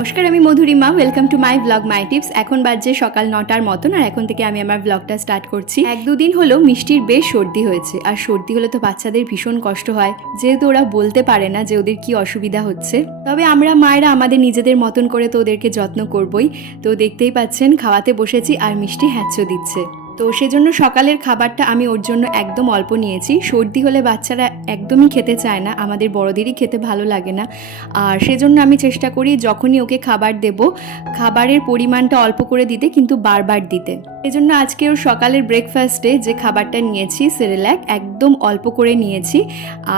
নমস্কার, আমি Madhurima. Welcome to my vlog my tips এখন বাজছে সকাল নটার মতন, আর এখন থেকে আমি আমার ব্লগটা স্টার্ট করছি। এক দুদিন হলো মিষ্টির বেশ সর্দি হয়েছে, আর সর্দি হলে তো বাচ্চাদের ভীষণ কষ্ট হয়। যেহেতু ওরা বলতে পারে না যে ওদের কি অসুবিধা হচ্ছে। তবে আমরা মায়েরা আমাদের নিজেদের মতন করে তো ওদেরকে যত্ন করবই। তো দেখতেই পাচ্ছেন, খাওয়াতে বসেছি, আর মিষ্টি হ্যাঁচো দিচ্ছে। তো সেজন্য সকালের খাবারটা আমি ওর জন্য একদম অল্প নিয়েছি। সর্দি হলে বাচ্চারা একদমই খেতে চায় না, আমাদের বড়দেরই খেতে ভালো লাগে না। আর সেজন্য আমি চেষ্টা করি যখনই ওকে খাবার দেব, খাবারের পরিমাণটা অল্প করে দিতে কিন্তু বারবার দিতে। এজন্য আজকে ওর সকালের ব্রেকফাস্টে যে খাবারটা নিয়েছি সেরেল্যাক একদম অল্প করে নিয়েছি।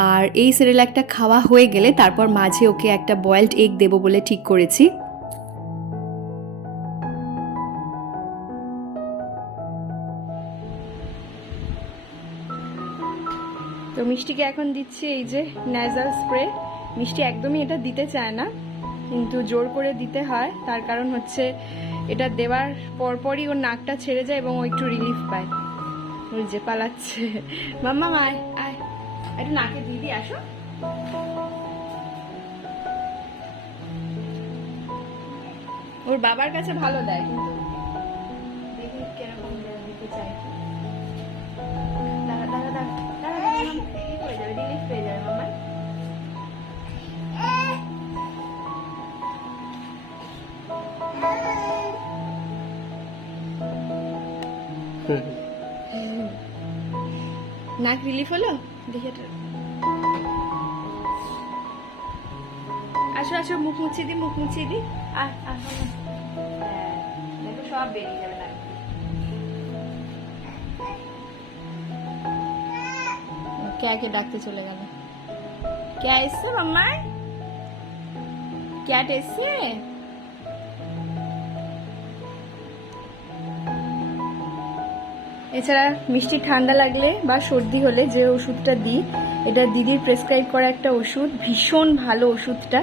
আর এই সেরেল্যাকটা খাওয়া হয়ে গেলে তারপর মাঝে ওকে একটা বয়েলড এগ দেবো বলে ঠিক করেছি। মিষ্টিকে এখন দিচ্ছি এই যে ন্যাজাল স্প্রে মিষ্টি একদমই এটা দিতে চায় না, কিন্তু জোর করে দিতে হয়। তার কারণ হচ্ছে এটা দেওয়ার পরপরই ওর নাকটা ছেড়ে যায় এবং ও একটু রিলিফ পায়। ওই যে পালাচ্ছে। মাম্মা, আয় আয়। একটু নাকে দিদি আসো। ওর বাবার কাছে ভালো দেয়, কিন্তু। দেখি কীরকম দিতে চায় নাক রিলিফ হলো? দেখি আসো আসো মুখ মুছিয়ে দি মুখ মুছিয়ে দি। আয় মামা। হ্যাঁ, দেখো সব বেরিয়ে যাবে নাক। ক্যাকে ডাকতে চলে গেল। ক্যা এসছে মাম্মা ক্যাট এসছে? এছাড়া মিষ্টি ঠান্ডা লাগলে বা সর্দি হলে যে ওষুধটা দিই, এটা দিদির প্রেসক্রাইব করা একটা ওষুধ, ভীষণ ভালো ওষুধটা,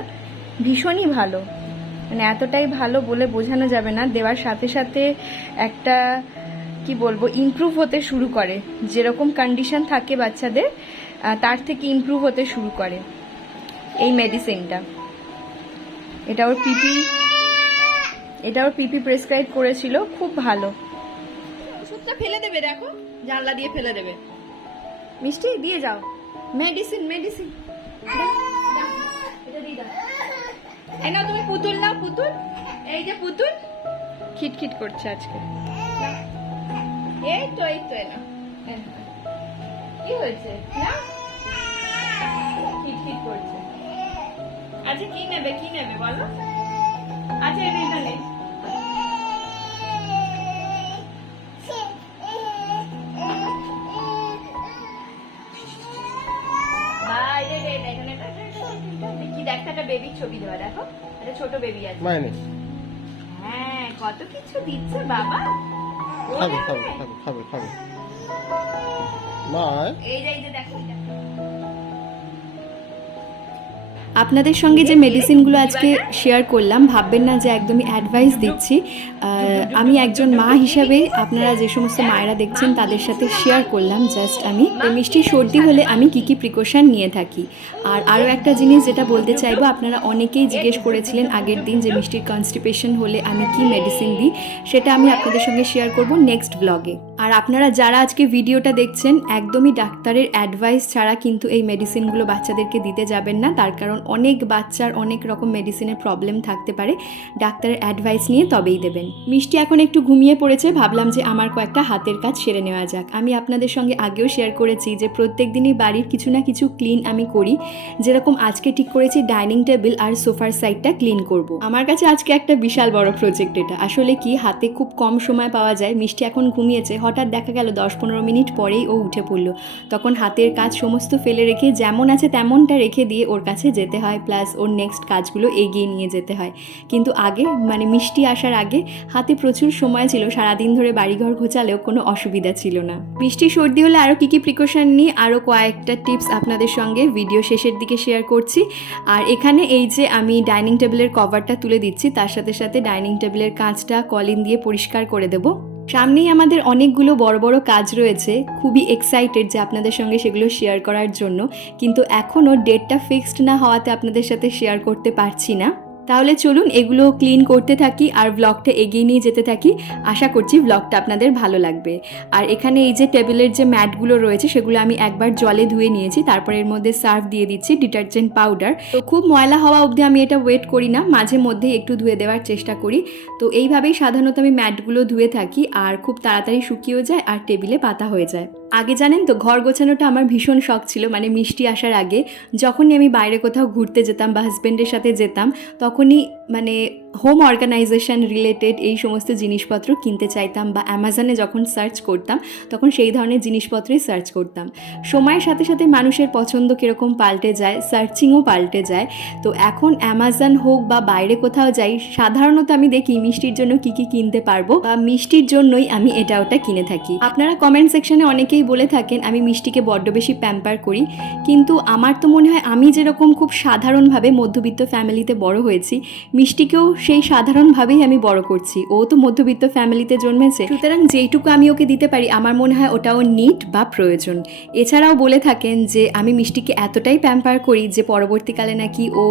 ভীষণই ভালো। মানে এতটাই ভালো বলে বোঝানো যাবে না, দেওয়ার সাথে সাথে একটা, কি বলব ইমপ্রুভ হতে শুরু করে। যেরকম কন্ডিশন থাকে বাচ্চাদের তার থেকে ইমপ্রুভ হতে শুরু করে এই মেডিসিনটা এটা ওর পিপি এটা ওর পিপি প্রেসক্রাইব করেছিল, খুব ভালো। ওষুধটা ফেলে দেবে, দেখো। জানলা দিয়ে ফেলে দেবে। মিষ্টি, দিয়ে যাও। Medicine medicine. এটা এই নাও, তুমি পুতুল নাও, পুতুল। এই যে পুতুল, খিটখিট করছে আজকে। এই তো এই তো এনা কি হয়েছে? না খিটখিট করছে। আচ্ছা কি নেবে কি নেবে বলো? আচ্ছা এটা এটা ছবি দেওয়া দেখো একটা ছোট বেবি আছে। মাইনে। হ্যাঁ কত কিছু দিচ্ছে বাবা। খাবে খাবে। খাবে খাবে খাবে। যে এই যে দেখো আপনাদের সঙ্গে যে মেডিসিনগুলো আজকে শেয়ার করলাম, ভাববেন না যে একদমই অ্যাডভাইস দিচ্ছি। আমি একজন মা হিসাবে আপনারা যে সমস্ত মায়েরা দেখছেন, তাদের সাথে শেয়ার করলাম জাস্ট আমি। মিষ্টি সর্দি হলে আমি কি কি প্রিকশন নিয়ে থাকি? আর আরও একটা জিনিস যেটা বলতে চাইব, আপনারা অনেকেই জিজ্ঞেস করেছিলেন আগের দিন যে মিষ্টির কনস্টিপেশন হলে আমি কি মেডিসিন দিই, সেটা আমি আপনাদের সঙ্গে শেয়ার করব নেক্সট ব্লগে আর আপনারা যারা আজকে ভিডিওটা দেখছেন, একদমই ডাক্তারের অ্যাডভাইস ছাড়া কিন্তু এই মেডিসিনগুলো বাচ্চাদেরকে দিতে যাবেন না। তার কারণ অনেক বাচ্চার অনেক রকম মেডিসিনের প্রবলেম থাকতে পারে ডাক্তারের অ্যাডভাইস নিয়ে তবেই দেবেন। মিষ্টি এখন একটু ঘুমিয়ে পড়েছে, ভাবলাম যে আমার কয়েকটা হাতের কাজ সেরে নেওয়া যাক। আমি আপনাদের সঙ্গে আগেও শেয়ার করেছি যে প্রত্যেক দিনই বাড়ির কিছু না কিছু ক্লিন আমি করি, যেরকম আজকে ঠিক করেছি ডাইনিং টেবিল আর সোফার সাইডটা ক্লিন করব। আমার কাছে আজকে একটা বিশাল বড় প্রজেক্ট এটা। আসলে কি, হাতে খুব কম সময় পাওয়া যায়, মিষ্টি এখন ঘুমিয়েছে, হঠাৎ দেখা গেল দশ পনেরো মিনিট পরেই ও উঠে পড়ল। তখন হাতের কাজ সমস্ত ফেলে রেখে যেমন আছে তেমনটা রেখে দিয়ে ওর কাছে যেতে হয় প্লাস ওর নেক্সট কাজগুলো এগিয়ে নিয়ে যেতে হয়। কিন্তু আগে মানে মিষ্টি আসার আগে হাতে প্রচুর সময় ছিল, সারাদিন ধরে বাড়িঘর ঘোচালেও কোনো অসুবিধা ছিল না। মিষ্টি সর্দি হলে আরও কী কী প্রিকশন নিই আরও কয়েকটা টিপস আপনাদের সঙ্গে ভিডিও শেষের দিকে শেয়ার করছি। আর এখানে এই যে আমি ডাইনিং টেবিলের কভারটা তুলে দিচ্ছি, তার সাথে সাথে ডাইনিং টেবিলের কাঁচটা কলিন দিয়ে পরিষ্কার করে দেবো। সামনেই আমাদের অনেকগুলো বড় বড় কাজ রয়েছে। খুবই এক্সাইটেড যে আপনাদের সঙ্গে সেগুলো শেয়ার করার জন্য। কিন্তু এখনও ডেটটা ফিক্সড না হওয়াতে আপনাদের সাথে শেয়ার করতে পারছি না। তাহলে চলুন এগুলো ক্লিন করতে থাকি আর ব্লগটা এগিয়ে নিয়ে যেতে থাকি। আশা করছি ব্লগটা আপনাদের ভালো লাগবে। আর এখানে এই যে টেবিলের যে ম্যাটগুলো রয়েছে, সেগুলো আমি একবার জলে ধুয়ে নিয়েছি। তারপর এর মধ্যে সার্ফ দিয়ে দিচ্ছি ডিটারজেন্ট পাউডার। তো খুব ময়লা হওয়া অবধি আমি এটা ওয়েট করি না, মাঝে মধ্যে একটু ধুয়ে দেওয়ার চেষ্টা করি। তো এইভাবেই সাধারণত আমি ম্যাটগুলো ধুয়ে থাকি আর খুব তাড়াতাড়ি শুকিয়েও যায় আর টেবিলে পাতা হয়ে যায়। আগে জানেন তো, ঘর গোছানোটা আমার ভীষণ শখ ছিল মানে মিষ্টি আসার আগে। যখনই আমি বাইরে কোথাও ঘুরতে যেতাম বা হাজব্যান্ডের সাথে যেতাম, তখনই মানে হোম অর্গানাইজেশন রিলেটেড এই সমস্ত জিনিসপত্র কিনতে চাইতাম বা অ্যামাজনে যখন সার্চ করতাম, তখন সেই ধরনের জিনিসপত্রই সার্চ করতাম। সময়ের সাথে সাথে মানুষের পছন্দ কীরকম পাল্টে যায় সার্চিংও পাল্টে যায়। তো এখন অ্যামাজন হোক বা বাইরে কোথাও যাই, সাধারণত আমি দেখি মিষ্টির জন্য কি কি কিনতে পারব বা মিষ্টির জন্যই আমি এটা ওটা কিনে থাকি। আপনারা কমেন্ট সেকশনে অনেকেই বলে থাকেন, আমি মিষ্টিকে বড্ড বেশি প্যাম্পার করি। কিন্তু আমার তো মনে হয় আমি যেরকম খুব সাধারণভাবে মধ্যবিত্ত ফ্যামিলিতে বড় হয়েছি মিষ্টিকেও সেই সাধারণভাবেই আমি বড় করছি। ও তো মধ্যবিত্ত ফ্যামিলিতে জন্মেছে। সুতরাং যেইটুকু আমি ওকে দিতে পারি, আমার মনে হয় ওটাও নিট বা প্রয়োজন। এছাড়াও বলে থাকেন যে, আমি মিষ্টিকে এতটাই প্যাম্পার করি যে, পরবর্তীকালে নাকি ও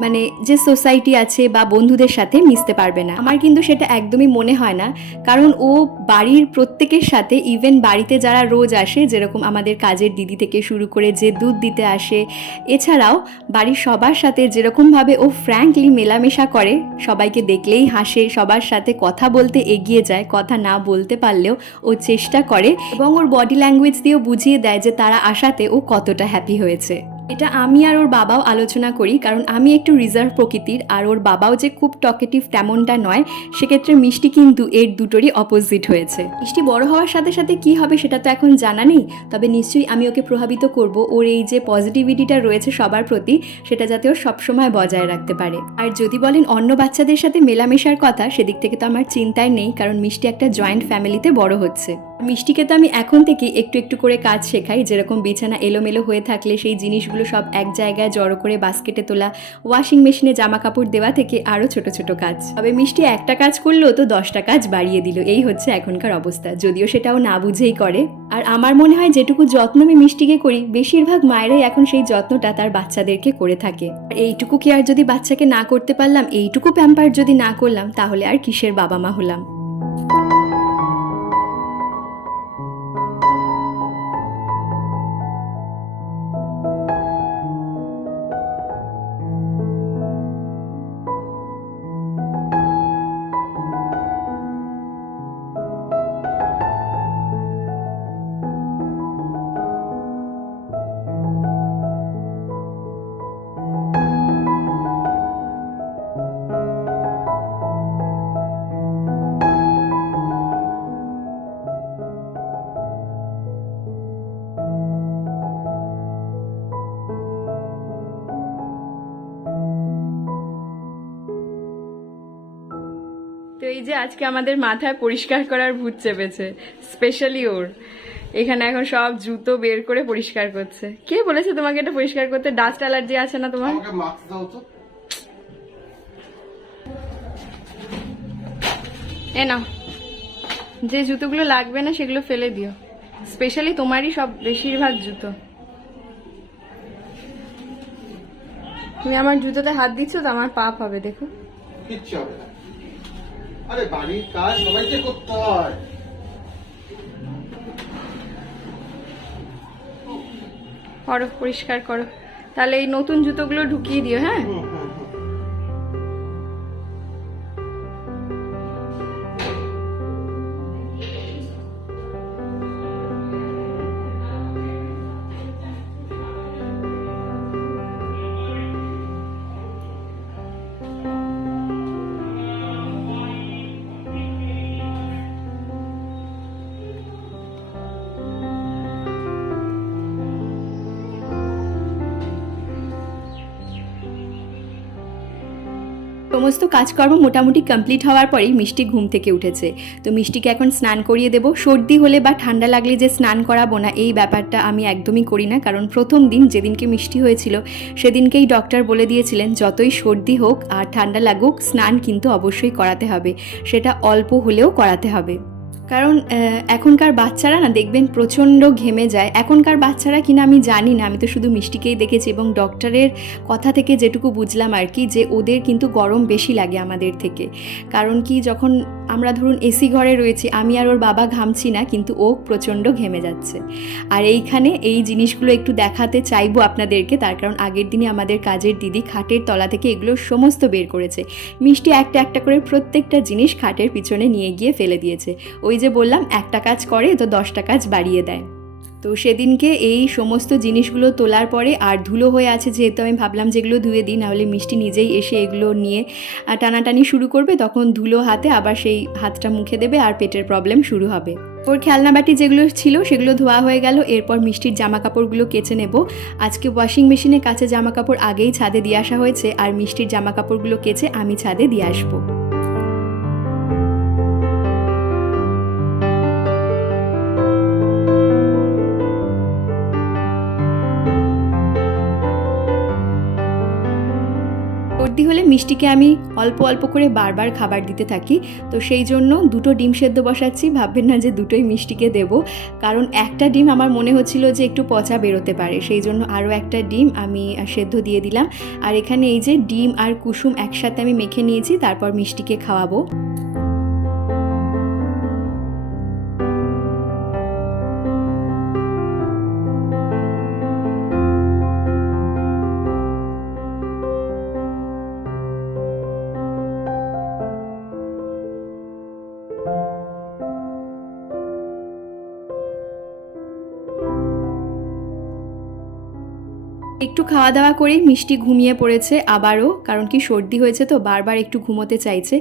মানে যে সোসাইটি আছে বা বন্ধুদের সাথে মিশতে পারবে না। আমার কিন্তু সেটা একদমই মনে হয় না। কারণ ও বাড়ির প্রত্যেকের সাথে ইভেন বাড়িতে যারা রোজ আসে, যেরকম আমাদের কাজের দিদি থেকে শুরু করে যে দুধ দিতে আসে, এছাড়াও বাড়ির সবার সাথে যেরকমভাবে ও ফ্র্যাঙ্কলি মেলামেশা করে। সবাইকে দেখলেই হাসে, সবার সাথে কথা বলতে এগিয়ে যায়, কথা না বলতে পারলেও ও চেষ্টা করে এবং ওর বডি ল্যাঙ্গুয়েজ দিয়েও বুঝিয়ে দেয় যে তারা আসাতে ও কতটা হ্যাপি হয়েছে। এটা আমি আর ওর বাবাও আলোচনা করি, কারণ আমি একটু রিজার্ভ প্রকৃতির, আর ওর বাবাও যে খুব টকেটিভ তেমনটা নয়, সেক্ষেত্রে মিষ্টি কিন্তু এর দুটোরই অপোজিট হয়েছে। মিষ্টি বড় হওয়ার সাথে সাথে কি হবে সেটা তো এখন জানা নেই, তবে নিশ্চয়ই আমি ওকে প্রভাবিত করব ওর এই যে পজিটিভিটিটা রয়েছে সবার প্রতি, সেটা যাতে ওর সবসময় বজায় রাখতে পারে। আর যদি বলেন অন্য বাচ্চাদের সাথে মেলামেশার কথা, সেদিক থেকে তো আমার চিন্তায় নেই, কারণ মিষ্টি একটা জয়েন্ট ফ্যামিলিতে বড় হচ্ছে। মিষ্টিকে তো আমি এখন থেকে একটু একটু করে কাজ শেখাই, যেরকম বিছানা এলোমেলো হয়ে থাকলে সেই জিনিসগুলো সব এক জায়গায় জড়ো করে বাস্কেটে তোলা, ওয়াশিং মেশিনে জামা কাপড় দেওয়া থেকে আরও ছোট ছোট কাজ। তবে মিষ্টি একটা কাজ করল তো দশটা কাজ বাড়িয়ে দিল। এই হচ্ছে এখনকার অবস্থা। যদিও সেটাও না বুঝেই করে। আর আমার মনে হয় যেটুকু যত্ন আমি মিষ্টিকে করি, বেশিরভাগ মায়েরাই এখন সেই যত্নটা তার বাচ্চাদেরকে করে থাকে। আর এইটুকু কি আর যদি বাচ্চাকে না করতে পারলাম, এইটুকু প্যাম্পার যদি না করলাম, তাহলে আর কিসের বাবা মা হলাম? যে আজকে আমাদের মাথায় পরিষ্কার করার ভূত চেপেছে স্পেশালি ওর। এখানে এখন সব জুতো বের করে পরিষ্কার করছে। কে বলেছে তোমাকে এটা পরিষ্কার করতে? ডাস্ট অ্যালার্জি আছে না তোমার? এ না যে জুতোগুলো লাগবে না সেগুলো ফেলে দিও। স্পেশালি তোমারই সব বেশিরভাগ জুতো। তুমি আমার জুতোতে হাত দিচ্ছ তো আমার পাপ হবে দেখো। কিচ্ছু হবে না। আরে বাড়ির কাজ সবাইকে করতে হয়। করো পরিষ্কার করো। তাহলে এই নতুন জুতোগুলো ঢুকিয়ে দিও হ্যাঁ? সমস্ত কাজকর্ম মোটামুটি কমপ্লিট হওয়ার পরেই মিষ্টি ঘুম থেকে উঠেছে। তো মিষ্টিকে এখন স্নান করিয়ে দেবো। সর্দি হলে বা ঠান্ডা লাগলে যে স্নান করাবো না, এই ব্যাপারটা আমি একদমই করি না। কারণ প্রথম দিন যেদিনকে মিষ্টি হয়েছিল, সেদিনকেই ডক্টর বলে দিয়েছিলেন, যতই সর্দি হোক আর ঠান্ডা লাগুক, স্নান কিন্তু অবশ্যই করাতে হবে। সেটা অল্প হলেও করাতে হবে। কারণ এখনকার বাচ্চারা না দেখবেন প্রচণ্ড ঘেমে যায়। এখনকার বাচ্চারা কিনা আমি জানি না, আমি তো শুধু মিষ্টিকেই দেখেছি এবং ডক্টরের কথা থেকে যেটুকু বুঝলাম আর কি যে ওদের কিন্তু গরম বেশি লাগে আমাদের থেকে। কারণ কি, যখন আমরা ধরুন এসি ঘরে রয়েছি, আমি আর ওর বাবা ঘামছি না, কিন্তু ও প্রচণ্ড ঘেমে যাচ্ছে। আর এইখানে এই জিনিসগুলো একটু দেখাতে চাইব আপনাদেরকে, তার কারণ আগের দিনে আমাদের কাজের দিদি খাটের তলা থেকে এগুলো সমস্ত বের করেছে। মিষ্টি একটা একটা করে প্রত্যেকটা জিনিস খাটের পিছনে নিয়ে গিয়ে ফেলে দিয়েছে। ওই যে বললাম, একটা কাজ করে, তো দশটা কাজ বাড়িয়ে দেয়। তো সেদিনকে এই সমস্ত জিনিসগুলো তোলার পরে আর ধুলো হয়ে আছে, যেহেতু আমি ভাবলাম যেগুলো ধুয়ে দিই, নাহলে মিষ্টি নিজেই এসে এগুলো নিয়ে টানাটানি শুরু করবে। তখন ধুলো হাতে আবার সেই হাতটা মুখে দেবে আর পেটের প্রবলেম শুরু হবে। ওর খেলনাবাটি যেগুলো ছিল, সেগুলো ধোয়া হয়ে গেল। এরপর মিষ্টির জামা কাপড়গুলো কেচে নেব। আজকে ওয়াশিং মেশিনে কাছে জামা কাপড় আগেই ছাদে দিয়ে আসা হয়েছে, আর মিষ্টির জামা কাপড়গুলো কেচে আমি ছাদে দিয়ে আসব। মিষ্টিকে আমি অল্প অল্প করে বারবার খাবার দিতে থাকি, তো সেই জন্য দুটো ডিম সেদ্ধ বসাচ্ছি, ভাববেন না যে দুটোই মিষ্টিকে দেব। কারণ একটা ডিম আমার মনে হচ্ছিল যে একটু পচা বেরোতে পারে, সেই জন্য আরও একটা ডিম আমি সেদ্ধ দিয়ে দিলাম। আর এখানে এই যে ডিম আর কুসুম একসাথে আমি মেখে নিয়েছি, তারপর মিষ্টিকে খাওয়াবো। খাওয়া দাওয়া করেই মিষ্টি ঘুমিয়ে পড়েছে আবারও, কারণ কি সর্দি হয়েছে তো বারবার একটু ঘুমোতে চাইছে।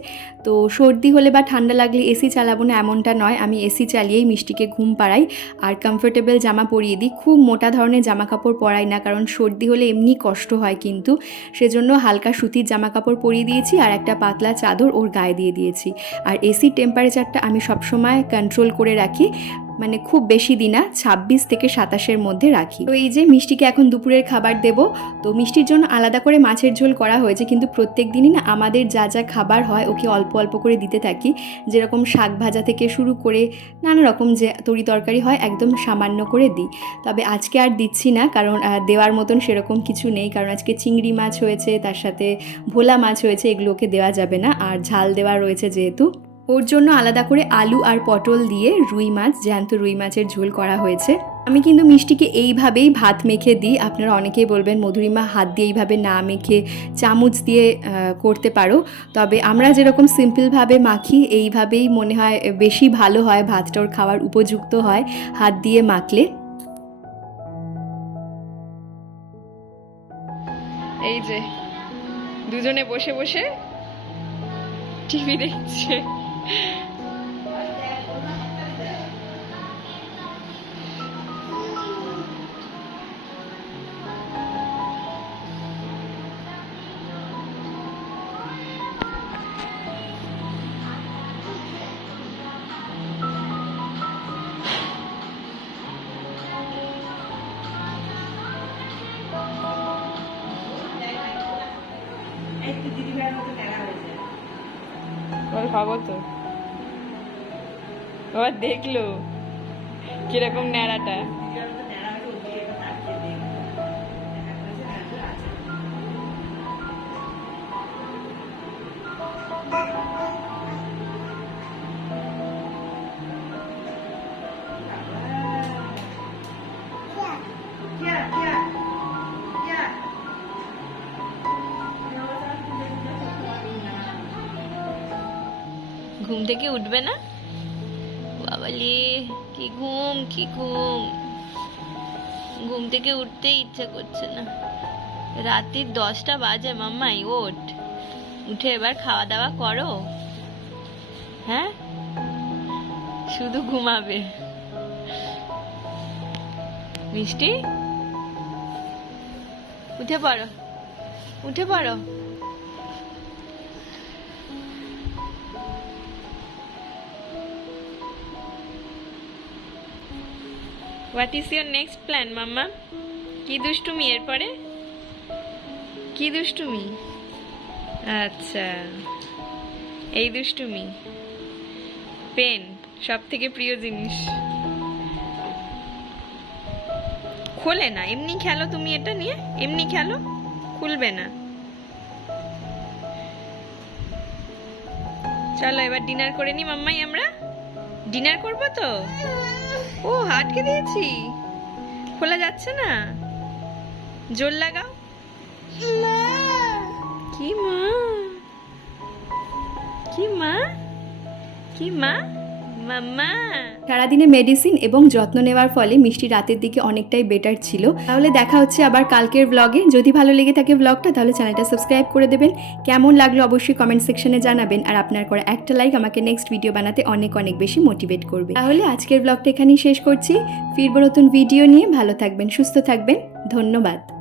তো সর্দি হলে বা ঠান্ডা লাগলে এসি চালাবো না এমনটা নয়, আমি এসি চালিয়েই মিষ্টিকে ঘুম পাড়াই আর কমফোর্টেবল জামা পরিয়ে দিই। খুব মোটা ধরনের জামা কাপড় পরাই না, কারণ সর্দি হলে এমনি কষ্ট হয় কিন্তু। সেজন্য হালকা সুতির জামা কাপড় পরিয়ে দিয়েছি আর একটা পাতলা চাদর ওর গায়ে দিয়ে দিয়েছি। আর এসির টেম্পারেচারটা আমি সবসময় কন্ট্রোল করে রাখি। মানে খুব বেশি দিন না ছাব্বিশ থেকে সাতাশের মধ্যে রাখি। তো এই যে মিষ্টিকে এখন দুপুরের খাবার দেব, তো মিষ্টির জন্য আলাদা করে মাছের ঝোল করা হয়েছে, কিন্তু প্রত্যেক দিনই না আমাদের যা যা খাবার হয় ওকে অল্প অল্প করে দিতে থাকি। যেরকম শাক ভাজা থেকে শুরু করে নানা রকম যে তরি তরকারি হয় একদম সামান্য করে দিই। তবে আজকে আর দিচ্ছি না, কারণ দেওয়ার মতন সেরকম কিছু নেই, কারণ আজকে চিংড়ি মাছ হয়েছে, তার সাথে ভোলা মাছ হয়েছে, এগুলো ওকে দেওয়া যাবে না। আর ঝাল দেওয়া রয়েছে যেহেতু। ওর জন্য আলাদা করে আলু আর পটল দিয়ে রুই মাছ, জ্যান্ত রুই মাছের ঝোল করা হয়েছে। আমি কিন্তু মিষ্টিকে এইভাবেই ভাত মেখে দিই। আপনারা অনেকেই বলবেন, মধুরিমা, হাত দিয়ে এইভাবে না মেখে চামচ দিয়ে করতে পারো। তবে আমরা যেরকম সিম্পলভাবে মাখি, এইভাবেই মনে হয় বেশি ভালো হয়, ভাতটা ওর খাওয়ার উপযুক্ত হয়, হাত দিয়ে মাখলে। এই যে, দুজনে বসে বসে টিভি দেখছে। ওর খাব তো? বাবা দেখল। কীরকম ন্যাড়াটা। ঘুম থেকে উঠবে না? ঘুম, কি ঘুম? ঘুম থেকে উঠতেই ইচ্ছে করছে না। রাত্রির দশটা বাজে মাম্মাই ওঠ। উঠে এবার খাওয়া দাওয়া করো। হ্যাঁ? শুধু ঘুমাবে। মিষ্টি? উঠে পড়ো। উঠে পড়ো। What is your next plan mama কি দুষ্টুমি এরপরে? কি দুষ্টুমি? আচ্ছা। এই দুষ্টুমি। পেন সব থেকে প্রিয় জিনিস। খোলে না, এমনি খেলো তুমি এটা নিয়ে, এমনি খেলো, খুলবে না। চলো এবার ডিনার করে নি মাম্মাই আমরা। ডিনার করব তো? ও হাটকে দিয়েছি। খোলা যাচ্ছে না? জোর লাগাও। কি মা? কি মা? কি মা? মাম্মা। সারাদিনে মেডিসিন এবং যত্ন নেওয়ার ফলে মিষ্টি রাতের দিকে অনেকটাই বেটার ছিল। তাহলে দেখা হচ্ছে আবার কালকের ব্লগে যদি ভালো লেগে থাকে ব্লগটা তাহলে চ্যানেলটা সাবস্ক্রাইব করে দেবেন। কেমন লাগল অবশ্যই কমেন্ট সেকশনে জানাবেন। আর আপনার করা একটা লাইক আমাকে নেক্সট ভিডিও বানাতে অনেক অনেক বেশি মোটিভেট করবে। তাহলে আজকের ব্লগটা এখানেই শেষ করছি। ফিরবো নতুন ভিডিও নিয়ে। ভালো থাকবেন, সুস্থ থাকবেন। ধন্যবাদ।